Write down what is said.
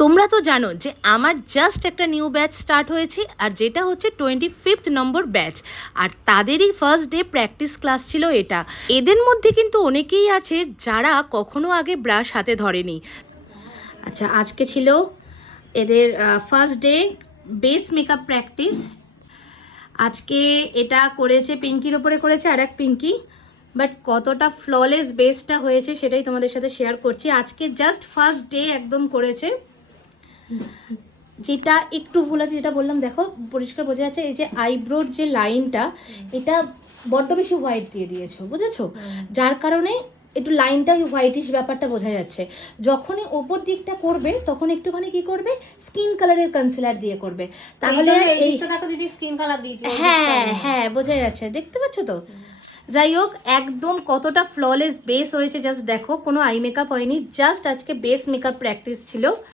তোমরা তো জানো যে আমার জাস্ট একটা নিউ ব্যাচ স্টার্ট হয়েছে, আর যেটা হচ্ছে 25th নম্বর ব্যাচ, আর তাদেরই ফার্স্ট ডে প্র্যাকটিস ক্লাস ছিল এটা। এদের মধ্যে কিন্তু অনেকেই আছে যারা কখনো আগে ব্রাশ হাতে ধরেনি। আচ্ছা, আজকে ছিল এদের first day base makeup practice. আজকে এটা করেছে পিঙ্কির ওপরে করেছে আর এক পিঙ্কি, বাট কতটা ফ্ললেস বেসটা হয়েছে সেটাই তোমাদের সাথে শেয়ার করছি। আজকে জাস্ট ফার্স্ট ডে একদম করেছে। যেটা একটু ভুল আছে, যেটা বললাম দেখো পরিষ্কার বোঝা যাচ্ছে, এই যে আইব্রোর যে লাইনটা এটা বড্ড বেশি হোয়াইট দিয়ে দিয়েছো, বুঝেছো? যার কারণে একটু লাইনটা হোয়াইটিশ ব্যাপারটা বোঝা যাচ্ছে। যখনই ওপর দিকটা করবে তখন একটুখানি কি করবে, স্কিন কালারের কনসিলার দিয়ে করবে, তাহলে এই দিদি স্কিন কালার দিয়েছে। হ্যাঁ হ্যাঁ বোঝা যাচ্ছে, দেখতে পাচ্ছ তো? যাই হোক, একদম কতটা ফ্ললেস বেস হয়েছে জাস্ট দেখো, কোনো আই মেকআপ হয়নি, জাস্ট আজকে বেস মেকআপ প্র্যাকটিস ছিল।